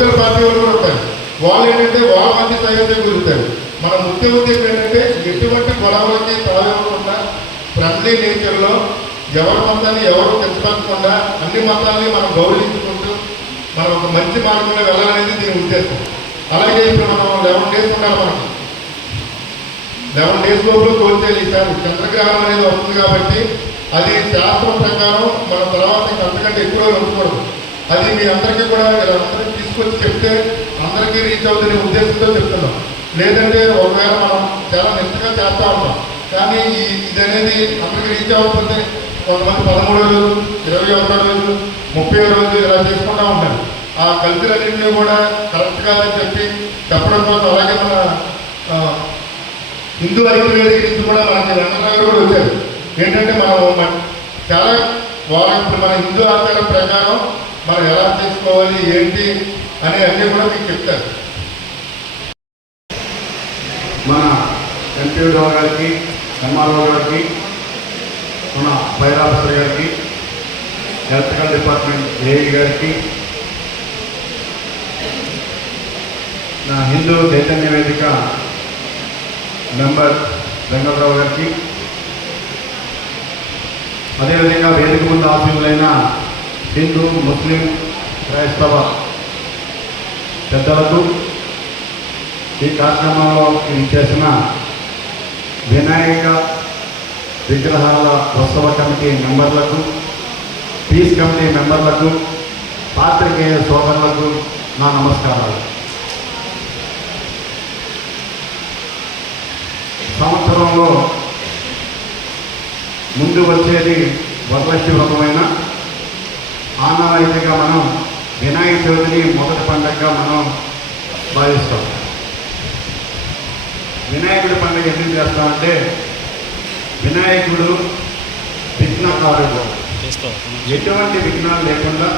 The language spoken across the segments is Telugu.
పొలిటికల్ పార్టీ వాళ్ళు కూడా ఉంటారు. వాళ్ళు ఏంటంటే వాళ్ళ మధ్య సైతే కుదురుతారు. మన ముఖ్య ఉద్దేశం ఏంటంటే ఎటువంటి గొడవలకి తావివ్వకుండా ఫ్రెండ్లీ నేచర్లో ఎవరి మతాన్ని ఎవరు తెచ్చుకోకుండా అన్ని మతాల్ని మనం గౌరవించుకుంటూ మనం ఒక మంచి మార్గంలో వెళ్ళాలనేది దీని ఉద్దేశం. అలాగే ఇప్పుడు మనం 11 days ఉండాలి. మనకి 11 days లోపల కోల్చేయాలి. ఈసారి చంద్రగ్రహణం అనేది వస్తుంది కాబట్టి అది శాస్త్రం ప్రకారం మన తర్వాత అంతకంటే ఎక్కువ రోజులు ఉంచకూడదు. అది మీ అందరికీ కూడా అందరికీ తీసుకొచ్చి చెప్తే అందరికీ రీచ్ అవుతున్న ఉద్దేశంతో చెప్తున్నాం. లేదంటే ఒకవేళ మనం చాలా నిష్టగా చేస్తూ ఉంటాం, కానీ ఇది అనేది అందరికీ రీచ్ అవ్వకపోతే కొంతమంది 13వ రోజు, 21వ రోజు, 30వ రోజు ఇలా చేసుకుంటూ ఉంటారు. ఆ కల్చరన్నింటినీ కూడా కరెక్ట్ కాదని చెప్పడం కోసం అలాగే మన హిందూ ఐక్యవేదిక నుంచి కూడా మనకి రంగనాథ్ కూడా వచ్చారు. ఏంటంటే మనం చాలా ఇప్పుడు మన హిందూ ఆచారం ప్రకారం మనం ఎలా చేసుకోవాలి ఏంటి అనే అన్నీ కూడా మీకు చెప్తారు. మన ఎంపీఓ గారికి, ఎంఆర్ఓ గారికి, మన ఫైర్ ఆఫీసర్ గారికి, ఎలక్ట్రికల్ డిపార్ట్మెంట్ ఏఈ గారికి, నా హిందూ చైతన్య వేదిక మెంబర్ వెంకటరావు గారికి, అదేవిధంగా వేదిక ముందు ఆశీనులైన హిందూ, ముస్లిం, క్రైస్తవ పెద్దలకు, ఈ కార్యక్రమంలో చేసిన వినాయక విగ్రహాల ఉత్సవ కమిటీ మెంబర్లకు, పీస్ కమిటీ మెంబర్లకు, పాత్రికేయ సోదరులకు నా నమస్కారాలు. సంవత్సరంలో ముందు వచ్చేది వరలక్ష్మి వ్రతమైన ఆనవాయితీగా మనం వినాయక చవితిని మొదటి పండుగగా మనం భావిస్తాం. వినాయకుడి పండుగ ఎందుకు చేస్తామంటే వినాయకుడు విఘ్నకారుడు. ఎటువంటి విఘ్నాలు లేకుండా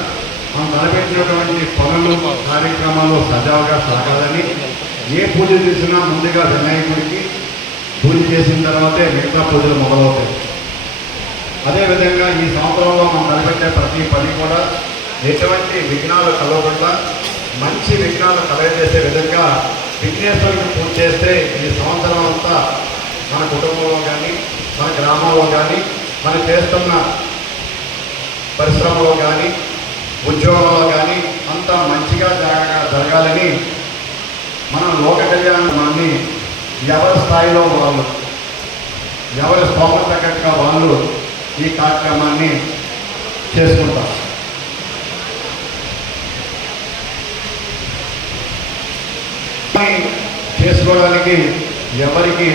మనం తలపెట్టినటువంటి పనులు, కార్యక్రమాలు సజావుగా సాగాలని, ఏ పూజ చేసినా ముందుగా వినాయకుడికి పూజ చేసిన తర్వాతే మిగతా పూజలు మొదలవుతాయి. అదేవిధంగా ఈ సంవత్సరంలో మనం తలపెట్టే ప్రతి పని కూడా ఎటువంటి విఘ్నాలు కలగకుండా మంచి విఘ్నాలు కలగజేసే విధంగా విఘ్నేశ్వరుడికి పూజ చేస్తే ఈ సంవత్సరం అంతా మన కుటుంబంలో కానీ, మన గ్రామంలో కానీ, మనం చేస్తున్న పరిశ్రమలో కానీ, ఉద్యోగంలో కానీ అంతా మంచిగా జరగాలని మన లోక కళ్యాణాన్ని ఎవరి స్థాయిలో వాళ్ళు, ఎవరి స్తోమత తగ్గట్టుగా వాళ్ళు ఈ కార్యక్రమాన్ని చేసుకుంటారు. చేసుకోవడానికి ఎవరికి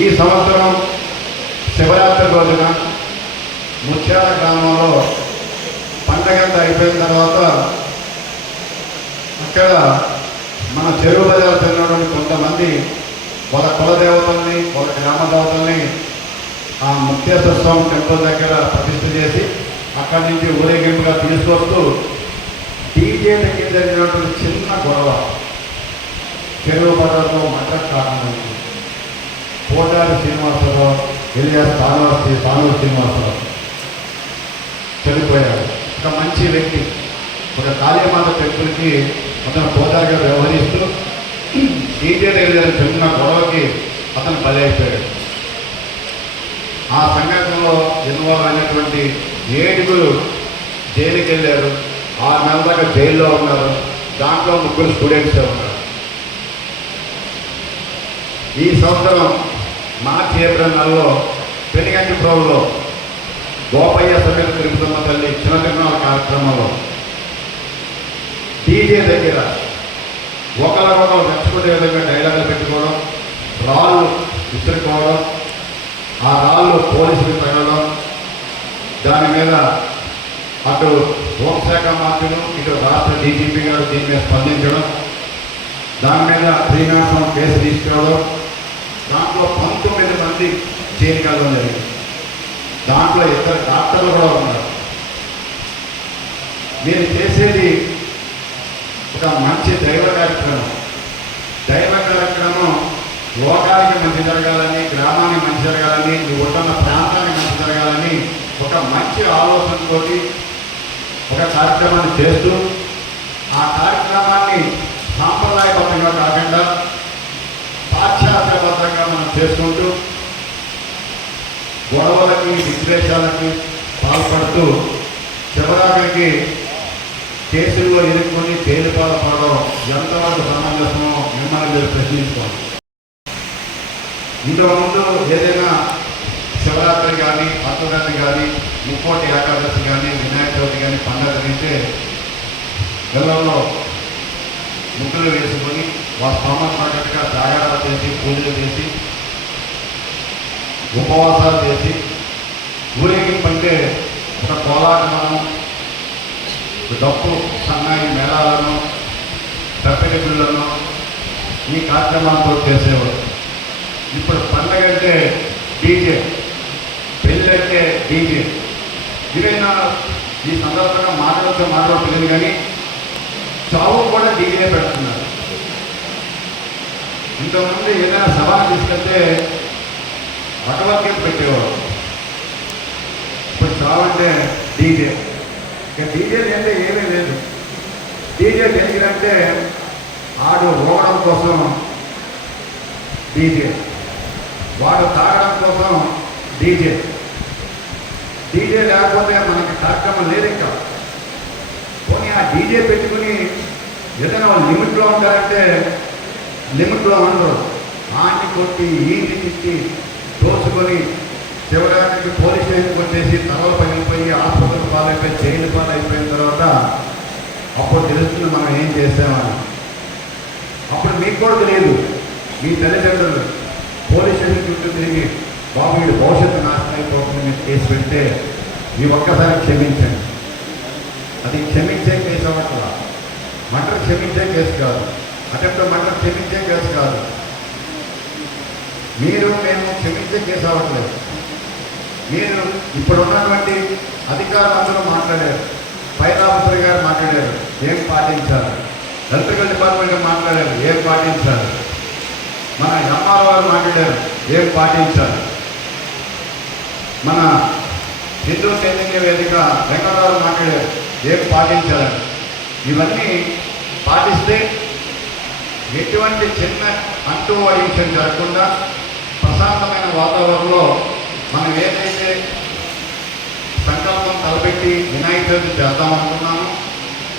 ఈ సంవత్సరం శివరాత్రి రోజున ముత్యాల గ్రామంలో పండగంత అయిపోయిన తర్వాత అక్కడ మన చెరువు బజారు చెందినటువంటి కొంతమంది ఒక కులదేవతల్ని, ఒక గ్రామ దేవతల్ని ఆ ముక్తేశ్వర స్వామి టెంపుల్ దగ్గర ప్రతిష్ఠ చేసి అక్కడి నుంచి ఊరేగింపుగా తీసుకొస్తూ డీజే దగ్గర జరిగినటువంటి చిన్న గొడవ చెరువు బజార్లో మటర్ కారణమైంది. కోటారి శ్రీనివాసరావు ఎలియాస్ సానూరు శ్రీనివాసరావు చనిపోయాడు. ఒక మంచి వ్యక్తి, ఒక కాళీమాత టెంపుల్కి అతను కోటారిగా వ్యవహరిస్తూ డీజే దగ్గర చిన్న గొడవకి అతను బలి అయిపోయాడు. ఆ సంఘటనలో ఇన్వాల్వ్ అయినటువంటి 7 జైలుకి వెళ్ళారు. 6 నెలల దాకా జైల్లో ఉన్నారు. దాంట్లో 3 స్టూడెంట్సే ఉన్నారు. ఈ సంవత్సరం మార్చి, ఏప్రిల్ నెలలో పెనుగంటి ప్రోల్లో గోపయ్య సమేత తిరుపతమ్మ తల్లి చిన్న తిరునాళ్ళ కార్యక్రమంలో డీజే దగ్గర ఒకరికొకరు మెచ్చుకునే విధంగా డైలాగులు పెట్టుకోవడం, రాళ్ళు విసురుకోవడం, ఆ రాళ్ళు పోలీసులు తగలడం, దాని మీద అటు హోంశాఖ మంత్రులు, ఇటు రాష్ట్ర డీజీపీ గారు దీని మీద స్పందించడం, దాని మీద శ్రీనివాసం కేసు తీసుకోవడం, దాంట్లో 19 మంది జైలుకి వెళ్ళడం జరిగింది. దాంట్లో 2 డాక్టర్లు కూడా ఉన్నారు. మీరు చేసేది ఒక మంచి దైవ కార్యక్రమం. లోకానికి మంచి జరగాలని, గ్రామానికి మంచి జరగాలని, నువ్వు ఉంటున్న ప్రాంతానికి మంచి జరగాలని ఒక మంచి ఆలోచనతోటి ఒక కార్యక్రమాన్ని చేస్తూ ఆ కార్యక్రమాన్ని నిర్లక్ష్యంగా కాకుండా పాశ్చాత్యబద్ధంగా మనం చేసుకుంటూ గొడవలకి విద్వేషాలకి పాల్పడుతూ చివరాఖరికి కేసుల్లో ఇరుక్కొని తేలిపాల పడడం ఎంతవరకు సమంజసమో మిమ్మల్ని మీరు ప్రశ్నించుకోండి. ఇంతకుముందు ఏదైనా శివరాత్రి కానీ అర్ధరాత్రి కానీ ముక్కోటి ఏకాదశి కానీ వినాయక చవితి కానీ పండుగ అయితే పిల్లల్లో ముగ్గులు వేసుకొని వాళ్ళ స్తోమత తగ్గట్టుగా జాగారాలు చేసి పూజలు చేసి ఉపవాసాలు చేసి ఊరేగింపు అంటే ఒక కోలాటలను డప్పు సన్నాయి మేళాలను తప్పిడిగుళ్ళను ఈ కార్యక్రమాలతో చేసేవారు. ఇప్పుడు పండగ అంటే డీజే, పెళ్ళి అంటే డీజే. ఇవైనా ఈ సందర్భంగా మాట్లాడలేదు కానీ చావు కూడా డీజే పెడుతున్నారు. ఇంతకుముందు ఏదైనా సభను తీసుకెళ్తే భగవద్గీత పెట్టేవారు. ఇప్పుడు చావు అంటే డీజే. ఇక డీజే అంటే ఏమీ లేదు. డీజే దేనికంటే ఆడు ఊగడం కోసం డీజే, వాడు తాగడం కోసం డీజే. డీజే లేకపోతే మనకి కార్యక్రమం లేదు. ఇంకా పోనీ ఆ డీజే పెట్టుకుని ఏదైనా లిమిట్లో ఉంటారంటే లిమిట్లో ఉండరు. ఆంటి కొట్టి ఈంటి తిట్టి దోసుకొని చివరికి పోలీస్ స్టేషన్కి వచ్చేసి తలలు పగిలిపోయి ఆసుపత్రికి పాలైపోయి జైలు పాలైపోయిన తర్వాత అప్పుడు తెలుస్తుంది మనం ఏం చేసామని. అప్పుడు మీకు కూడా తెలియదు. మీ తల్లిదండ్రులు పోలీస్ స్టేషన్ చుట్టూ తిరిగి బాబు వీడి భవిష్యత్తు నాశనం అయిపోతుంది మీరు కేసు పెడితే ఈ ఒక్కసారి క్షమించండి. అది క్షమించే కేసు అవ్వట్ల. మర్డర్ క్షమించే కేసు కాదు. అటెంప్ట్ మర్డర్ క్షమించే కేసు కాదు. మీరు మేము క్షమించే కేసు అవ్వట్లేదు. మీరు ఇప్పుడు ఉన్నటువంటి అధికారులందరూ మాట్లాడారు. ఫైర్ ఆఫీసర్ గారు మాట్లాడారు, ఏం పాటించాలి. ఎలక్ట్రికల్ డిపార్ట్మెంట్ మాట్లాడారు, ఏం పాటించాలి. మన ఎంఆర్ వారు మాట్లాడారు, ఏం పాటించాలి. మన హిందూ చైతన్య వేదిక వెంకటరావు మాట్లాడారు, ఏం పాటించాలని. ఇవన్నీ పాటిస్తే ఎటువంటి చిన్న అంటూ వైద్యం జరగకుండా ప్రశాంతమైన వాతావరణంలో మనం ఏదైతే సంకల్పం తలపెట్టి వినాయక చవితి చేద్దామనుకున్నామో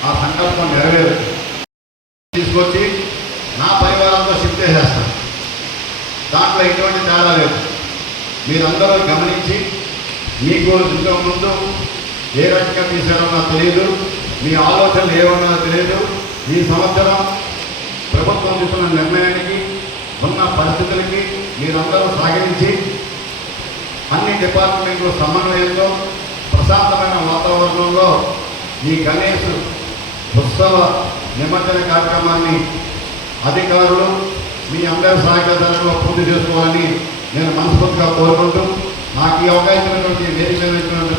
ఆ సంకల్పం నెరవేరుతుంది. తీసుకొచ్చి నా పరివారంతో షిఫ్ట్ చేసేస్తాను. దాంట్లో ఎటువంటి తేడా లేదు. మీరందరూ గమనించి మీకు ఇంతకు ముందు ఏ రకంగా తీసారో నాకు తెలియదు, మీ ఆలోచనలు ఏమన్నా తెలియదు. ఈ సంవత్సరం ప్రభుత్వం తీసుకున్న నిర్ణయానికి ఉన్న పరిస్థితులకి మీరందరూ సహకరించి అన్ని డిపార్ట్మెంట్లు సమన్వయంలో ప్రశాంతమైన వాతావరణంలో ఈ గణేష్ ఉత్సవ నిమజ్జన కార్యక్రమాన్ని అధికారులు మీ అందరి సహకారంలో పూర్తి చేసుకోవాలని నేను మనస్ఫూర్తిగా కోరుకుంటూ నాకు ఈ అవకాశమైనటువంటి వేదిక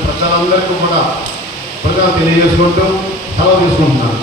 ప్రజలందరికీ కూడా ప్రజలు తెలియజేసుకుంటూ సెలవు తీసుకుంటున్నాను.